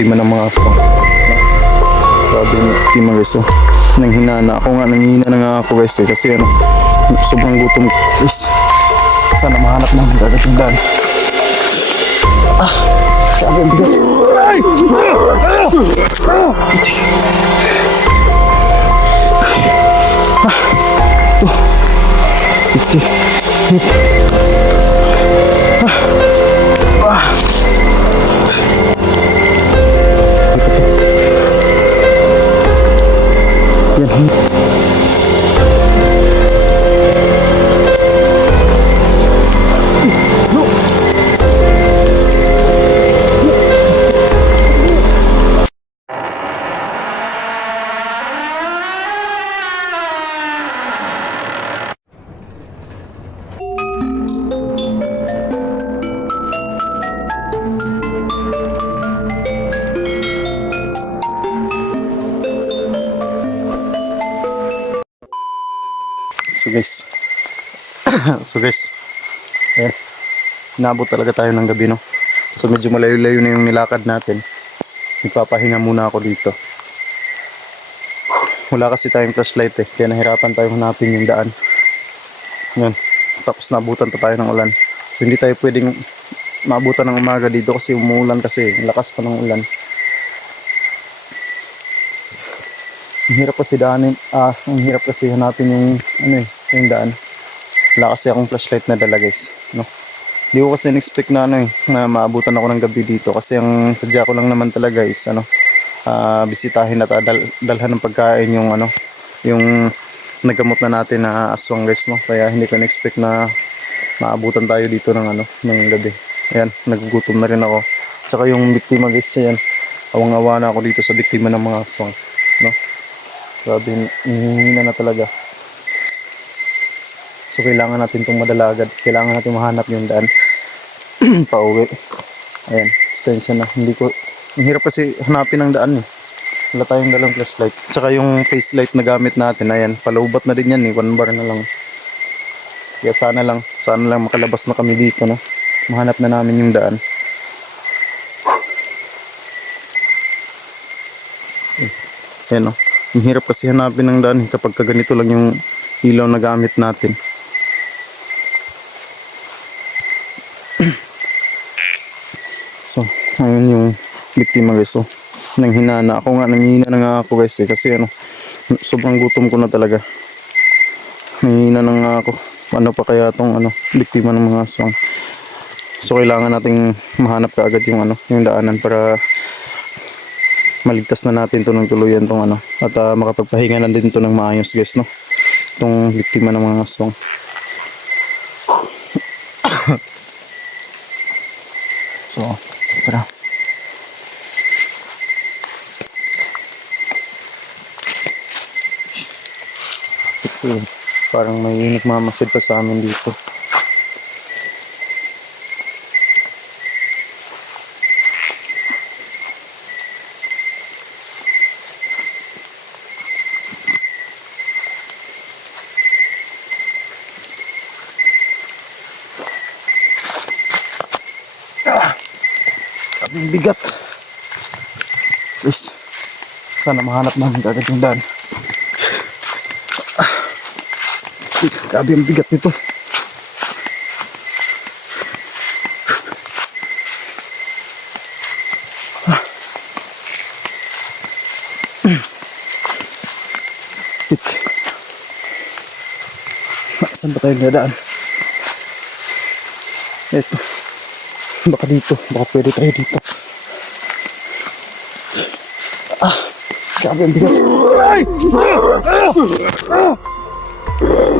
biktima ng mga aso. Grabe yung biktima guys. Oh. Nanghina na ako nga, nanghina na nga ako guys eh. Kasi ano, sobrang gutom guys. Sana mahanap namin agad yung daan. Ah, grabe ang bigat. Ay! Ah! Ah! Itik. Ah, ito. Itik. Ah. Ah. so guys. Ayan. Inabot talaga tayo ng gabi no. So medyo malayo-layo na yung nilakad natin. Nagpapahinga muna ako dito. Wala kasi tayong flashlight eh. Kaya nahirapan tayo hanapin yung daan. Yan. Tapos naabutan pa tayo ng ulan. So hindi tayo pwedeng maabutan ng umaga dito kasi umuulan kasi. Ang lakas pa ng ulan. Ang hirap kasi daanin, ah, ang hirap kasi hanapin yung, ano eh, yung daan. Wala kasi akong flashlight na dala guys, no. Hindi ko kasi in-expect na ano eh, na maabutan ako ng gabi dito kasi ang sadya ko lang naman talaga is ano, ah, bisitahin at ah, dal, dalhan ng pagkain yung ano, yung nagamot na natin na aswang guys, no. Kaya hindi ko in-expect na maabutan tayo dito ng ano, ng gabi. Ayan, nagugutom na rin ako. Tsaka yung biktima guys, ayan, awang-awa na ako dito sa biktima ng mga aswang, no. Grabe, hihina na talaga. So, kailangan natin itong madala agad. Kailangan natin mahanap yung daan. Pauwi. Ayan, pasensya na. Hindi ko, ang hirap kasi hanapin ang daan eh. Wala tayong dalang flashlight. Tsaka yung face light na gamit natin, ayan, palaubat na din yan eh. One bar na lang. Kaya sana lang, sana lang makalabas na kami dito, no? Mahanap na namin yung daan. Ayan o. Ang hirap kasi hanapin ng daan eh, kapag ka ganito lang yung ilaw na gamit natin. So, ayun yung biktima guys. So, nang hinana. Ako nga, nanghihina na nga ako guys eh. Kasi ano, sobrang gutom ko na talaga. Nanghihina na nga ako. Ano pa kaya tong ano, biktima ng mga aswang. So, kailangan nating mahanap ka agad yung ano, yung daanan para maligtas na natin to ng tuluyan tong ano at ah, makapagpahinga na din to ng maayos guys no tong biktima ng mga aswang so tara Ayun, parang may nagmamasid pa sa amin dito bigat. Please. Sana mahanap namin agad yung daan. Grabe ang bigat nito. Tik. Saan ba tayo dadaan? Ito. Baka dito. Baka pwede tayo dito. Ah! Grabe ang bigat. Ay! Ah!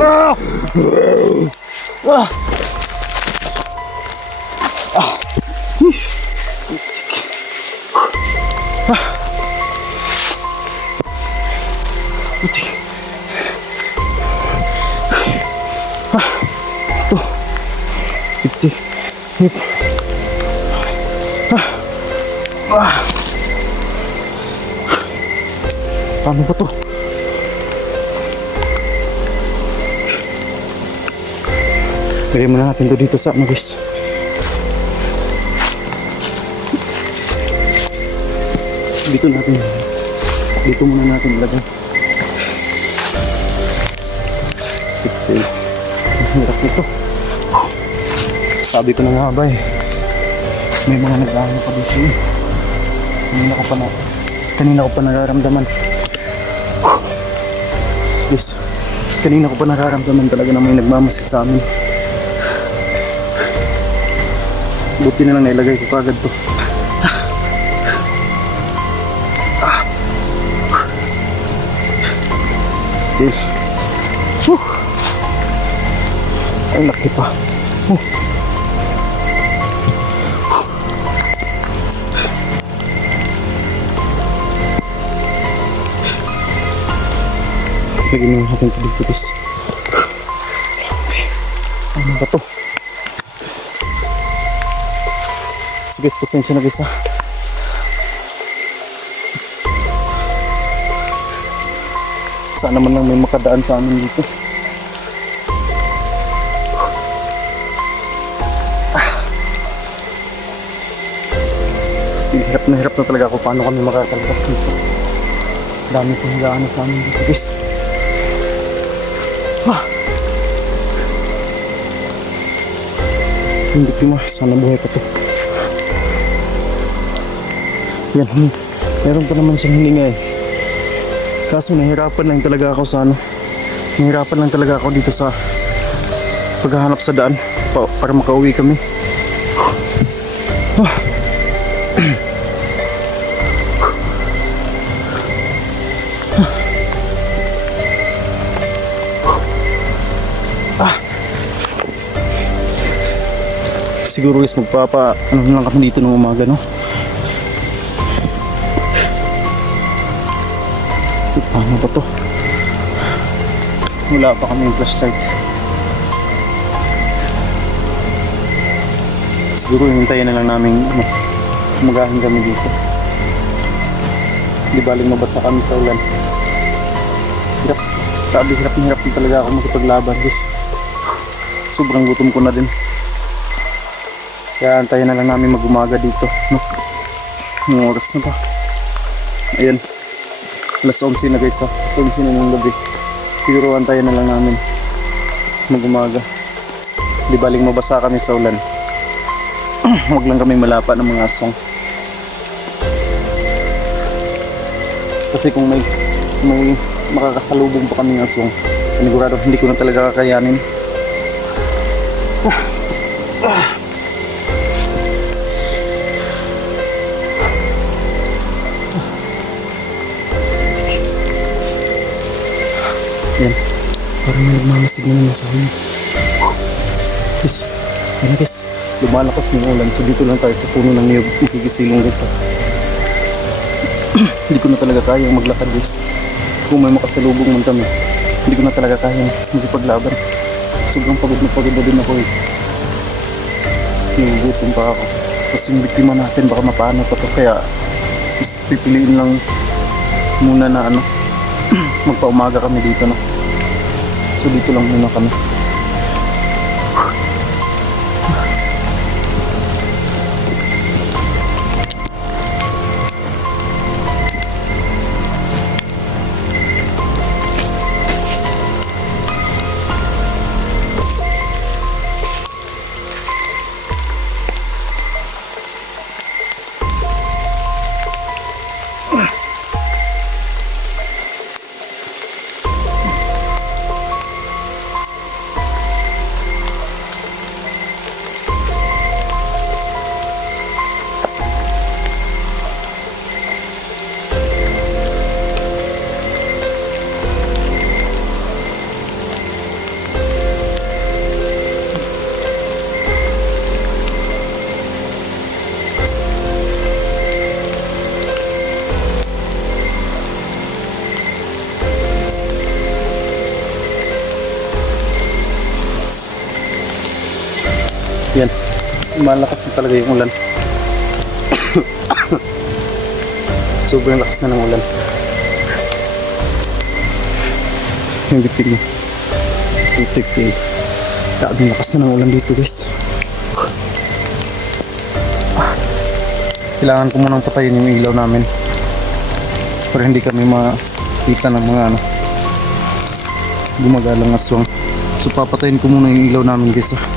Ah! Ah! Ah! Paano ba to? Lagay muna natin to dito sa ano guys. Dito natin. Dito muna natin ilagay. Ang hirap nito. Sabi ko na nga ba eh. May mga nagdahalo pa dito eh. Kanina ko pa na, kanina ko pa nararamdaman. Yes. Kanina ko pa nararamdaman talaga na may nagmamasid sa amin. Buti na lang nailagay ko kagad to. Okay. Whew. Ay, laki pa. Lagyan na natin ito dito, guys. Ano ba to? So guys, pasensya na guys ha. Sana man lang may makadaan sa amin dito. Ah. Hirap na hirap na talaga ako paano kami makakalabas dito. Dami pong higaan sa amin dito guys. Yung biktima, sana buhay pa to. Yan, hmm. meron pa naman siyang hininga eh. Kaso nahirapan lang talaga ako sa ano. Nahirapan lang talaga ako dito sa paghahanap sa daan pa, para makauwi kami. Ah. Siguro guys magpapa ano lang kami dito ng umaga no. Paano ba to? Wala pa kami yung flashlight. Siguro hintayin na lang namin ano, umagahin kami dito. Di baling mabasa kami sa ulan. Hirap. Sabi hirap hirap talaga ako makipaglaban guys. Sobrang gutom ko na din. Kaya antayin na lang namin mag-umaga dito. No? Anong oras na ba? Ayan. Alas 11 na guys ha. Alas 11 na ng gabi. Siguro antayin na lang namin. Mag-umaga. Di baling mabasa kami sa ulan. Huwag lang kami malapa ng mga aswang. Kasi kung may may makakasalubong pa kami ng aswang, panigurado hindi ko na talaga kakayanin. Yan. Parang may nagmamasig na naman sa amin. Guys, yan guys. Lumalakas na yung ulan. So dito lang tayo sa puno ng niyog. Nakikisilong guys. ah. hindi ko na talaga kayang maglakad guys. Kung may makasalubong man kami, hindi ko na talaga kayang magipaglaban. Sobrang pagod na pagod na din ako eh. Nagugutom pa ako. Tapos yung biktima natin baka mapaano pa. Kaya mas pipiliin lang muna na ano magpaumaga kami dito no. So dito lang muna kami. Malakas na talaga yung ulan. Sobrang lakas na ng ulan. Yung bitin mo. Yung tikti. Grabe lakas na ng ulan dito guys. Kailangan ko munang patayin yung ilaw namin. para hindi kami makita ng mga ano gumagalang aswang so papatayin ko muna yung ilaw namin guys ah.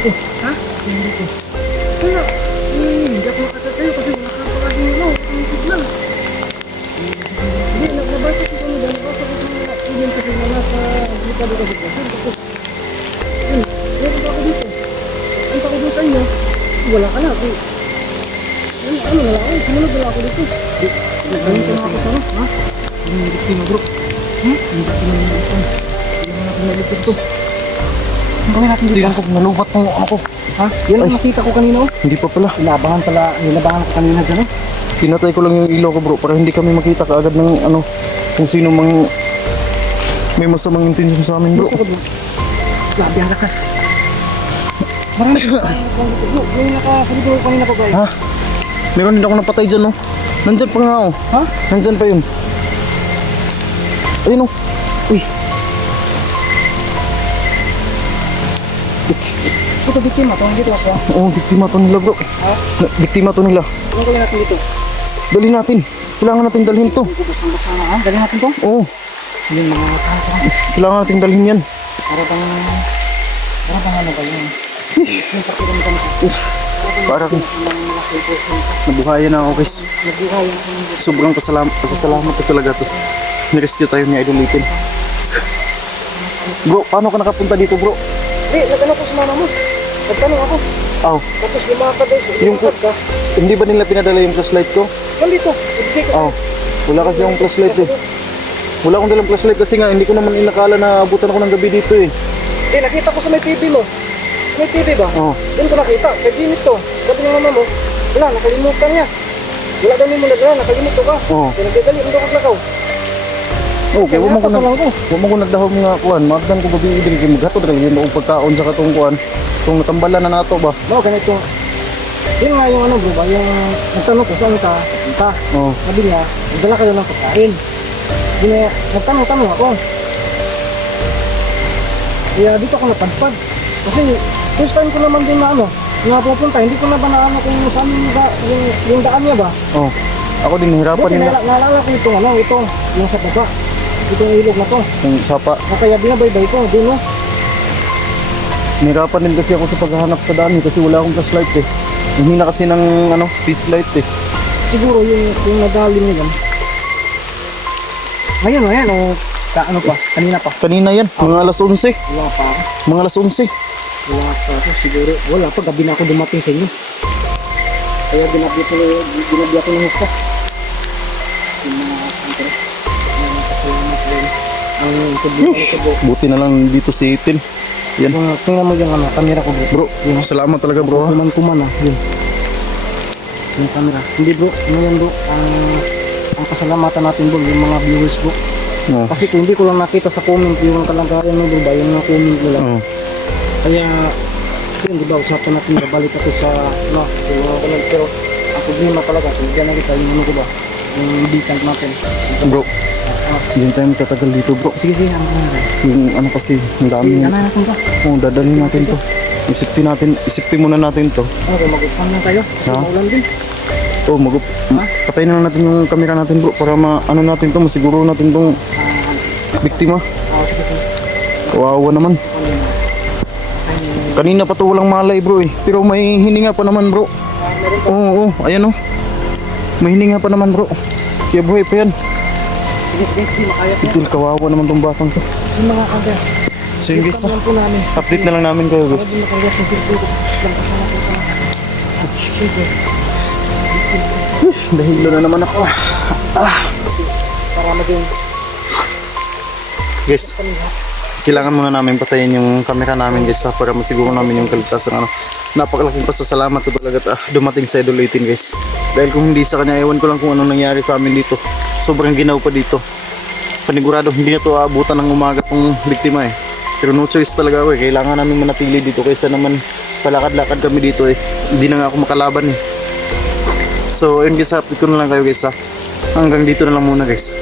Dito? Ha? Ano dito? Wala. Eh, hindi ako makatatayo kasi wala ka pa rin ano. Ang signal. Hindi, na- nabasa ko sa dyan. Nabasa ko sa email kasi na nasa delikado ka sitwasyon. Tapos, yun, meron ako dito. Punta ko doon sa. Wala ka na. Eh, ano, ano na lang ako? Sumunod na lang ako dito. Nagkaroon ko na ako sa? Ha? Yung biktima bro. Hmm? Yung biktima ng isang. Hindi mo natin naligtas to. Ang gawin natin dito? Tingnan ko nalubat ng ano ko Ha? Yan ang nakita ko kanina oh. hindi pa pala Inabangan pala, nilabangan ko kanina dyan oh. pinatay ko lang yung ilaw ko bro para hindi kami makita kaagad ng ano kung sino mang may masamang intensyon sa amin bro Gusto ko bro. Grabe ang lakas. Marami dito. Bro, yung nakasalito ko kanina pa ba? ha meron din ako napatay dyan no nandyan pa nga oh Ha? nandyan pa yun ayun oh Uy. Ito biktima, tawag dito aswang. oh biktima to nila bro Ha? Na- biktima to nila Anong gawin natin dito? dali natin Kailangan natin dalhin to. Basang-basa na ha. Dali natin to. Oo, Yung mga kanto. kailangan natin dalhin yan. Para bang... Para bang ano ba yun? Yung pakiramdam ko. Parang Ang nabuhayan na ako guys. Nabuhay ang aking Sobrang pasalamat, pasasalamat ko talaga to. Nirescue tayo ni Idol Litin. Bro, paano ka nakapunta dito bro? Hindi, nagano ko sa mama mo. Nagtanong ako. Aw, Tapos lumakad daw siya. Yung- ka. hindi ba nila pinadala yung flashlight ko? Nandito. Ibigay ko Aw, wala kasi yung flashlight eh. Wala akong dalang flashlight kasi nga hindi ko naman inakala na abutan ako ng gabi dito eh. Eh, nakita ko sa may TV mo. Sa may TV ba? Oh, Doon ko nakita. Kay Ginit to. Sabi ng mama mo, wala, nakalimutan niya. Wala daw mo nagdala, nakalimutan ka. oh. Kaya ang dakot lakaw. Oh, kaya wala mo ko Kaya nag kasalang ko. nagdahom nga kuan, magdan ko gabi din kay maghatod ra yung akong pagkaon sa katong kuan. Kung natambalan na nato ba? No, ganito. Yun nga yung ano bro ba, yung nagtanong ko saan ka, punta. Oh, Sabi niya, nagdala kayo ng pagkain. Hindi na, nagtanong-tanong ako. Kaya dito ako napadpad. Kasi first time ko naman din na ano, nga pupunta, hindi ko na ba naano kung saan yung, da- yung, yung daan niya ba. oh. Ako din nahirapan nila nala- naalala ko itong ano, ito, yung sa baba. Itong ilog na to. yung sapa. Na kaya binabaybay ko, din no. Nahirapan din kasi ako sa paghahanap sa dami kasi wala akong flashlight eh. Hindi na kasi ng ano, fish light eh. Siguro yung, yung nadali yan. Ngayon, ayan, o, ka, ano pa, kanina pa. Kanina yan, mga alas 11. Wala pa. Mga alas 11. Wala pa ako, siguro. Wala pa, gabi na ako dumating sa inyo. Kaya ginabi ko, ginabi ako ng husto. Yung mga, ano Ang tubo, ang tubo. Buti na lang dito si Itin. Yan. Yung, tingnan mo yung ano, camera ko bro. Bro, salamat talaga bro ha. Kuman-kuman ah, yun. Yung camera. Hindi bro, ano yan bro, ang, ang pasalamatan natin bro, yung mga viewers bro. Oh. Kasi kung hindi ko lang nakita sa comment yung kalagayan mo bro ba, yung mga comment nila. Oh. Kaya, yun, di ba, usapan natin na balik ako sa, no, sa mga ganun. Pero, ang problema talaga, sinigyan na kita, yung ano ko ba, yung bitan natin. Bro, hindi tayo magtatagal dito bro. sige, sige, ano na rin. Yung ano kasi, ang dami. Sige, ano natin to? Oh, dadalhin natin to. Isipin natin, isipin muna natin to. Kaya mag-upang lang tayo. Kasi Ha? maulan din. Oh, magup. Patayin na lang natin yung camera natin bro para ma ano natin to, masiguro natin tong Ah, biktima. ah, sige, sige. Kawawa naman. Kanina pa to walang malay bro eh. Pero may hininga pa naman bro. ah, Oo, oh, oh, ayan oh. May hininga pa naman bro. Kaya buhay pa yan. Sige, sige, sige, makaya. Itil, kawawa naman tong batang to. Mga kaga, So yung guys, ah, update na lang namin kayo guys. cellphone ko. Lang kasama ko Dahil na naman ako. para maging Guys, kailangan muna namin patayin yung camera namin guys ha, para masiguro namin yung kaligtasan. Ano. Napakalaking pasasalamat ko talaga at ah, dumating sa Idol 18 guys. Dahil kung hindi sa kanya, ewan ko lang kung anong nangyari sa amin dito. Sobrang ginaw pa dito. Panigurado, hindi na to aabutan ng umaga tong biktima eh. Pero no choice talaga ako eh. Kailangan namin manatili dito kaysa naman palakad-lakad kami dito eh. Hindi na nga ako makalaban eh. So, ayun guys, update ko na lang kayo guys ha. Hanggang dito na lang muna guys.